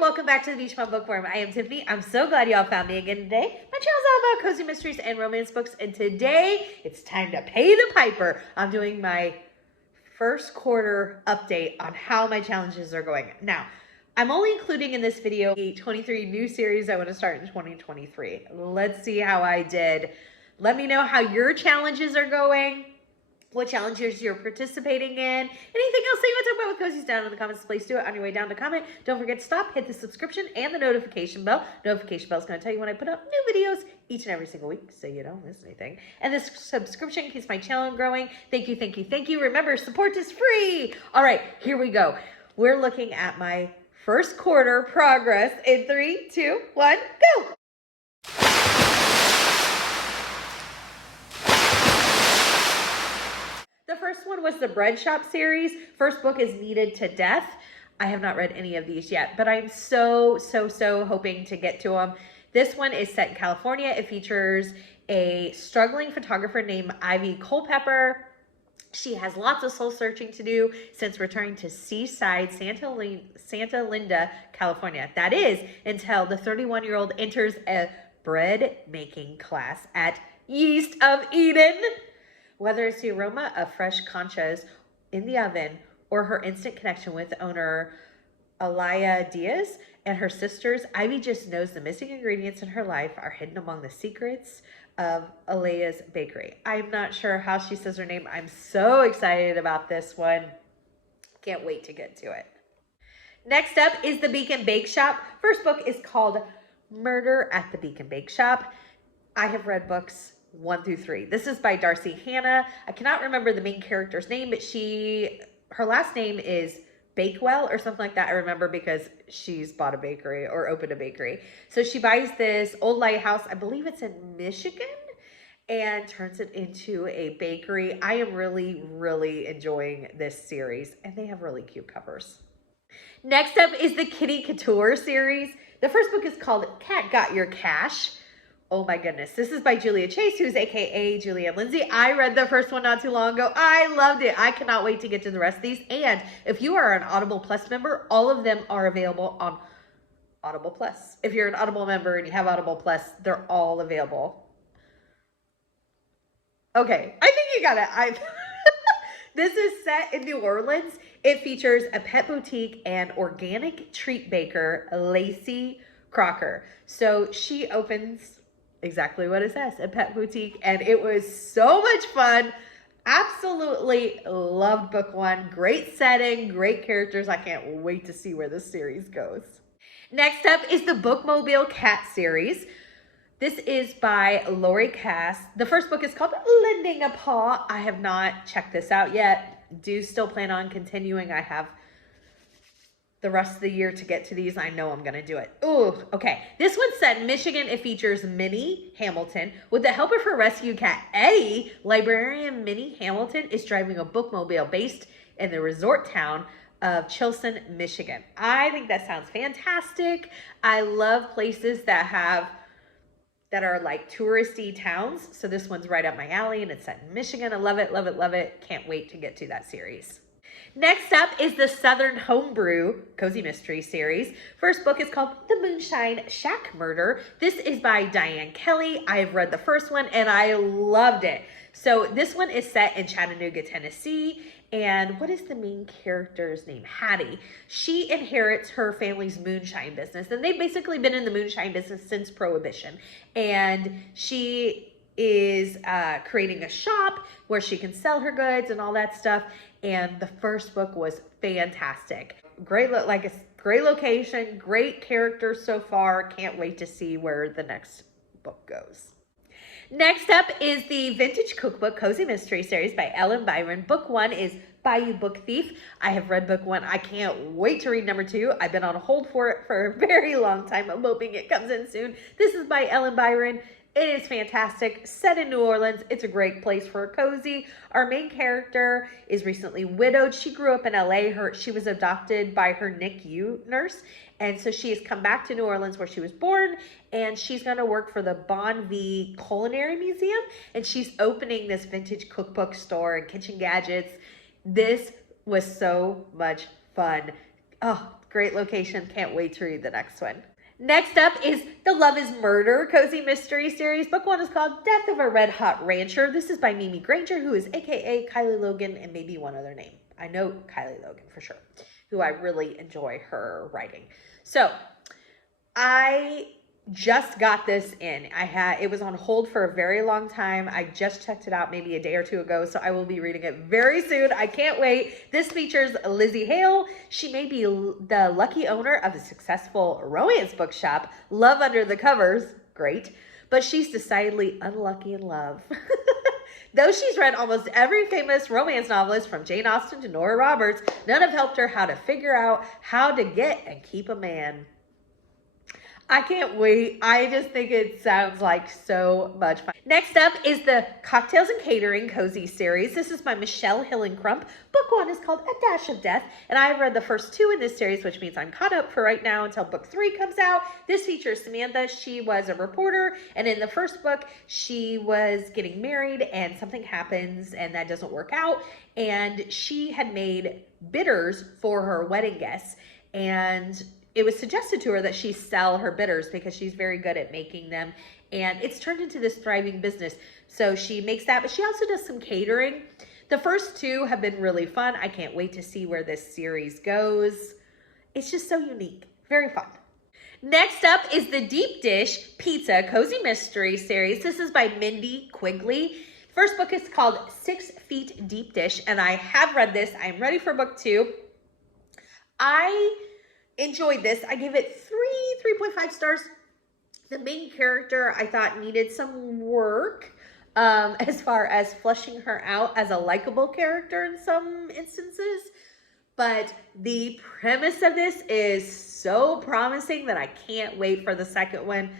welcome back to the Beach Mom Bookworm. I am Tiffany. I'm so glad y'all found me again today. My channel's all about cozy mysteries and romance books, and today it's time to pay the piper. I'm doing my first quarter update on how my challenges are going. Now, I'm only including in this video 23 new series I want to start in 2023. Let's see how I did. Let me know how your challenges are going, what challenges you're participating in. Anything else that you want to talk about with Cozy's down in the comments, please do it on your way down to comment. Don't forget to stop, hit the subscription and the notification bell. Notification bell is going to tell you when I put up new videos each and every single week so you don't miss anything. And this subscription keeps my channel growing. Thank you, thank you, thank you. Remember, support is free. All right, here we go. We're looking at my first quarter progress in 3, 2, 1, go. The first one was the Bread Shop series. First book is Needed to Death. I have not read any of these yet, but I'm so hoping to get to them. This one is set in California. It features a struggling photographer named Ivy Culpepper. She has lots of soul searching to do since returning to seaside Santa Linda, California. That is until the 31-year-old enters a bread making class at Yeast of Eden. Whether it's the aroma of fresh conchas in the oven or her instant connection with owner Alaya Diaz and her sisters, Ivy just knows the missing ingredients in her life are hidden among the secrets of Alaya's bakery. I'm not sure how she says her name. I'm so excited about this one. Can't wait to get to it. Next up is the Beacon Bake Shop. First book is called Murder at the Beacon Bake Shop. I have read books 1 through 3. This is by Darcy Hannah. I cannot remember the main character's name, but her last name is Bakewell or something like that. I remember because she's bought a bakery or opened a bakery. So she buys this old lighthouse, I believe it's in Michigan, and turns it into a bakery. I am really enjoying this series, and they have really cute covers. Next up is the Kitty Couture series. The first book is called Cat Got Your Cash. Oh my goodness. This is by Julia Chase, who's AKA Julia Lindsay. I read the first one not too long ago. I loved it. I cannot wait to get to the rest of these. And if you are an Audible Plus member, all of them are available on Audible Plus. If you're an Audible member and you have Audible Plus, they're all available. Okay, I think you got it. This is set in New Orleans. It features a pet boutique and organic treat baker, Lacey Crocker. So she opens exactly what it says, a pet boutique, and it was so much fun. Absolutely loved book 1. Great setting, great characters. I can't wait to see where this series goes. Next up is the Bookmobile Cat series. This is by Lori Cass. The first book is called Lending a Paw. I have not checked this out yet. Do still plan on continuing. I have the rest of the year to get to these. I know I'm gonna do it. Ooh, okay. This one's set in Michigan. It features Minnie Hamilton. With the help of her rescue cat, Eddie, librarian Minnie Hamilton is driving a bookmobile based in the resort town of Chilson, Michigan. I think that sounds fantastic. I love places that are like touristy towns. So this one's right up my alley and it's set in Michigan. I love it, love it, love it. Can't wait to get to that series. Next up is the Southern Homebrew Cozy Mystery series. First book is called The Moonshine Shack Murder. This is by Diane Kelly. I've read the first one and I loved it. So this one is set in Chattanooga, Tennessee. And what is the main character's name? Hattie. She inherits her family's moonshine business. And they've basically been in the moonshine business since Prohibition. And she is creating a shop where she can sell her goods and all that stuff. And the first book was fantastic. Great location, great characters so far. Can't wait to see where the next book goes. Next up is the Vintage Cookbook Cozy Mystery series by Ellen Byron. Book 1 is Bayou Book Thief. I have read book 1. I can't wait to read number 2. I've been on hold for it for a very long time. I'm hoping it comes in soon. This is by Ellen Byron. It is fantastic. Set in New Orleans. It's a great place for a cozy. Our main character is recently widowed. She grew up in LA. She was adopted by her NICU nurse. And so she has come back to New Orleans where she was born. And she's going to work for the Bon V Culinary Museum. And she's opening this vintage cookbook store and kitchen gadgets. This was so much fun. Oh, Great location. Can't wait to read the next one. Next up is the Love is Murder Cozy Mystery Series. Book 1 is called Death of a Red Hot Rancher. This is by Mimi Granger, who is AKA Kylie Logan and maybe one other name. I know Kylie Logan for sure, who I really enjoy her writing. So I just got this in. It was on hold for a very long time. I just checked it out maybe a day or two ago, so I will be reading it very soon. I can't wait. This features Lizzie Hale. She may be the lucky owner of a successful romance bookshop, Love Under the Covers, great, but she's decidedly unlucky in love. Though she's read almost every famous romance novelist from Jane Austen to Nora Roberts, none have helped her how to figure out how to get and keep a man. I can't wait. I just think it sounds like so much fun. Next up is the Cocktails and Catering Cozy Series. This is by Michelle Hillenkrump. Book 1 is called A Dash of Death, and I've read the first 2 in this series, which means I'm caught up for right now until book 3 comes out. This features Samantha. She was a reporter, and in the first book, she was getting married, and something happens, and that doesn't work out, and she had made bitters for her wedding guests, and it was suggested to her that she sell her bitters because she's very good at making them. And it's turned into this thriving business. So she makes that, but she also does some catering. The first 2 have been really fun. I can't wait to see where this series goes. It's just so unique. Very fun. Next up is the Deep Dish Pizza Cozy Mystery Series. This is by Mindy Quigley. First book is called 6 Feet Deep Dish, and I have read this. I'm ready for book 2. I enjoyed this. I gave it 3.5 stars. The main character I thought needed some work as far as fleshing her out as a likable character in some instances. But the premise of this is so promising that I can't wait for the second one.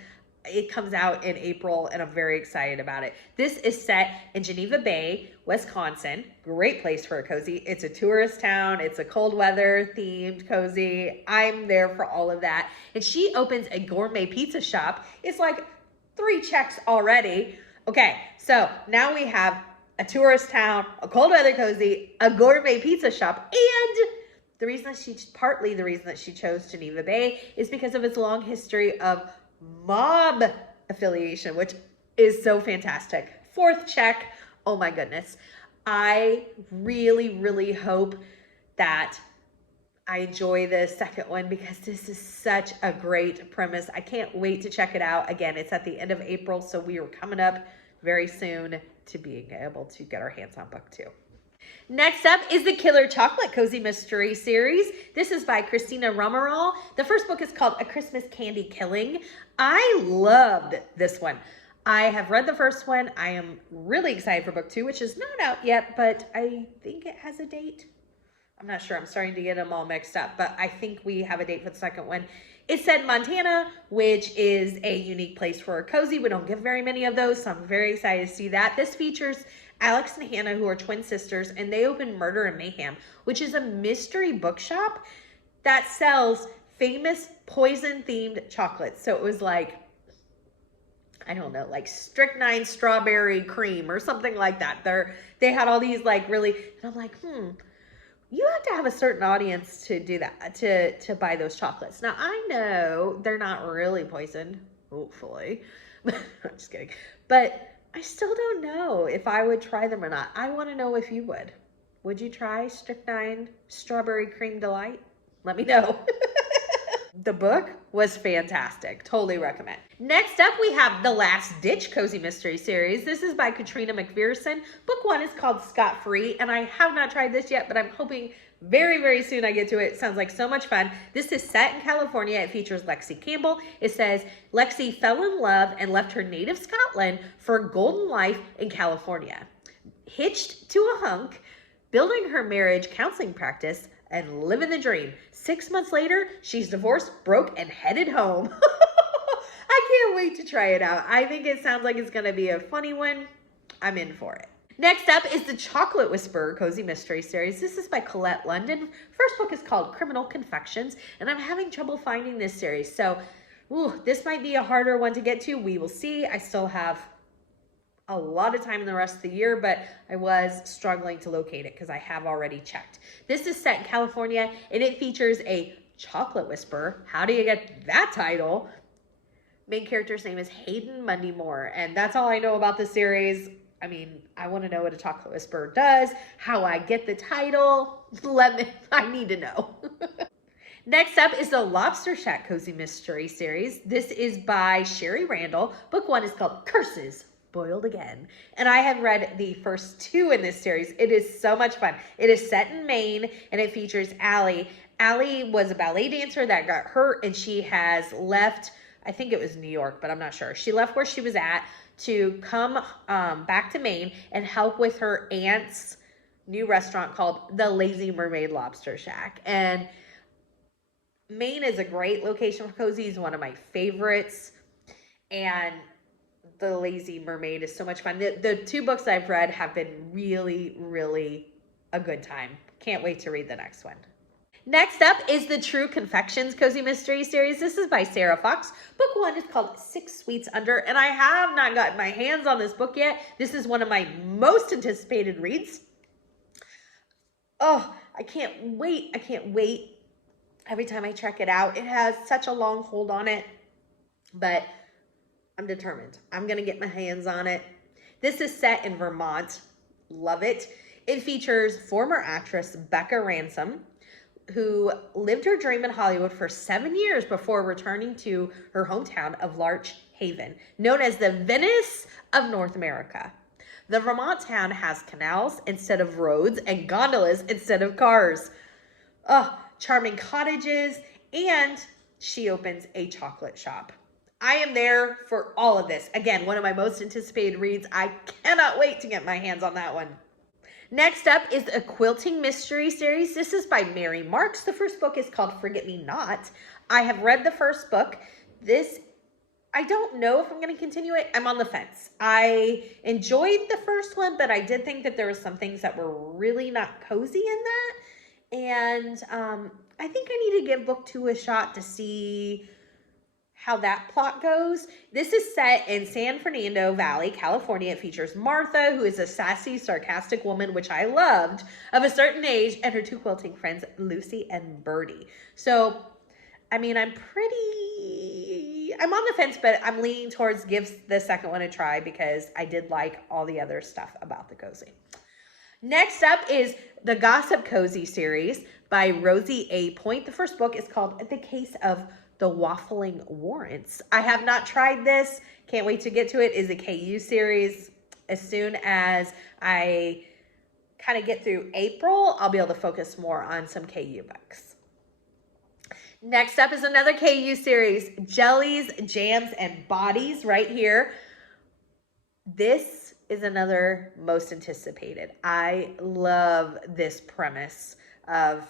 It comes out in April, and I'm very excited about it. This is set in Geneva Bay, Wisconsin. Great place for a cozy. It's a tourist town. It's a cold weather themed cozy. I'm there for all of that. And she opens a gourmet pizza shop. It's like 3 checks already. Okay, so now we have a tourist town, a cold weather cozy, a gourmet pizza shop, and partly the reason that she chose Geneva Bay is because of its long history of mob affiliation, which is so fantastic. 4th check. Oh my goodness. I really, really hope that I enjoy the second one because this is such a great premise. I can't wait to check it out. Again, it's at the end of April, so we are coming up very soon to being able to get our hands on book 2. Next up is the Killer Chocolate Cozy Mystery Series. This is by Christina Romeral. The first book is called A Christmas Candy Killing. I loved this one. I have read the first one. I am really excited for book 2, which is not out yet, but I think it has a date. I'm not sure. I'm starting to get them all mixed up, but I think we have a date for the second one. It's set in Montana, which is a unique place for a cozy. We don't get very many of those, so I'm very excited to see that. This features Alex and Hannah, who are twin sisters, and they open Murder and Mayhem, which is a mystery bookshop that sells famous poison-themed chocolates. So it was like, I don't know, like strychnine strawberry cream or something like that. They had all these like really, and I'm like, you have to have a certain audience to do that, to buy those chocolates. Now, I know they're not really poisoned, hopefully. I'm just kidding. But I still don't know if I would try them or not. I want to know if you would. Would you try Strychnine Strawberry Cream Delight? Let me know. The book was fantastic. Totally recommend. Next up, we have The Last Ditch Cozy Mystery Series. This is by Katrina McPherson. Book 1 is called Scot Free, and I have not tried this yet, but I'm hoping very, very soon I get to it. It sounds like so much fun. This is set in California. It features Lexi Campbell. It says, Lexi fell in love and left her native Scotland for a golden life in California. Hitched to a hunk, building her marriage counseling practice, and living the dream. 6 months later, she's divorced, broke, and headed home. I can't wait to try it out. I think it sounds like it's going to be a funny one. I'm in for it. Next up is the Chocolate Whisperer Cozy Mystery Series. This is by Colette London. First book is called Criminal Confections, and I'm having trouble finding this series. So, this might be a harder one to get to. We will see. I still have a lot of time in the rest of the year, but I was struggling to locate it because I have already checked. This is set in California, and it features a Chocolate Whisperer. How do you get that title? Main character's name is Hayden Mundy Moore, and that's all I know about the series. I mean, I want to know what a chocolate whisperer does, how I get the title. I need to know. Next up is the Lobster Shack Cozy Mystery series. This is by Sherry Randall. Book 1 is called Curses Boiled Again. And I have read the first 2 in this series. It is so much fun. It is set in Maine, and it features Allie. Allie was a ballet dancer that got hurt, and she has left, I think it was New York, but I'm not sure. She left where she was at to come back to Maine and help with her aunt's new restaurant called the Lazy Mermaid Lobster Shack. And Maine is a great location for cozies, one of my favorites. And the Lazy Mermaid is so much fun. The 2 books I've read have been really, really a good time. Can't wait to read the next one. Next up is the True Confections Cozy Mystery series. This is by Sarah Fox. Book 1 is called 6 Sweets Under, and I have not gotten my hands on this book yet. This is one of my most anticipated reads. Oh, I can't wait. I can't wait. Every time I check it out, it has such a long hold on it, but I'm determined. I'm going to get my hands on it. This is set in Vermont. Love it. It features former actress Becca Ransom, who lived her dream in Hollywood for 7 years before returning to her hometown of Larch Haven, known as the Venice of North America. The Vermont town has canals instead of roads and gondolas instead of cars. Oh, charming cottages, and she opens a chocolate shop. I am there for all of this. Again, one of my most anticipated reads. I cannot wait to get my hands on that one. Next up is a quilting mystery series. This is by Mary Marks. The first book is called Forget Me Not. I have read the first book. I don't know if I'm going to continue it. I'm on the fence. I enjoyed the first one, but I did think that there were some things that were really not cozy in that. And I think I need to give book 2 a shot to see how that plot goes. This is set in San Fernando Valley, California. It features Martha, who is a sassy, sarcastic woman, which I loved, of a certain age, and her 2 quilting friends, Lucy and Birdie. So, I mean, I'm on the fence, but I'm leaning towards give the second one a try because I did like all the other stuff about the cozy. Next up is the Gossip Cozy series by Rosie A. Point. The first book is called The Case of the Waffling Warrants. I have not tried this. Can't wait to get to it. It's a KU series. As soon as I kind of get through April, I'll be able to focus more on some KU books. Next up is another KU series, Jellies, Jams, and Bodies, right here. This is another most anticipated. I love this premise of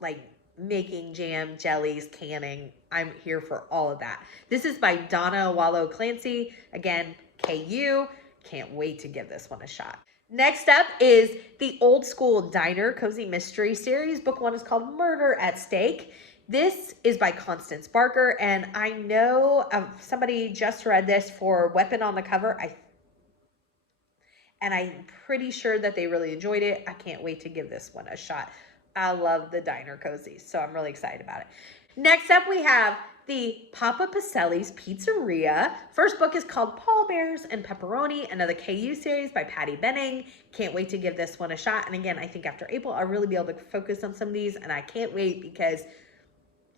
like making jam, jellies, canning. I'm here for all of that. This is by Donna Wallow Clancy. Again, KU. Can't wait to give this one a shot. Next up is the Old School Diner Cozy Mystery series. Book 1 is called Murder at Stake. This is by Constance Barker, and I know somebody just read this for Weapon on the Cover. And I'm pretty sure that they really enjoyed it. I can't wait to give this one a shot. I love the diner cozies, so I'm really excited about it. Next up, we have the Papa Pacelli's Pizzeria. First book is called Paul Bears and Pepperoni, another KU series by Patty Benning. Can't wait to give this one a shot. And again, I think after April, I'll really be able to focus on some of these, and I can't wait because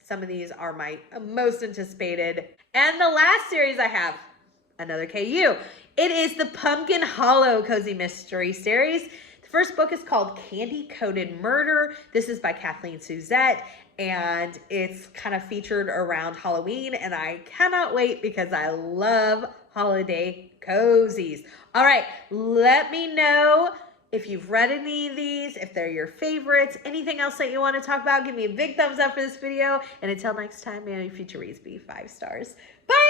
some of these are my most anticipated. And the last series I have, another KU. It is the Pumpkin Hollow Cozy Mystery series. The first book is called Candy Coated Murder. This is by Kathleen Suzette, and it's kind of featured around Halloween, and I cannot wait because I love holiday cozies. All right, let me know if you've read any of these, if they're your favorites, anything else that you want to talk about. Give me a big thumbs up for this video, and until next time, may your future reads be 5 stars. Bye!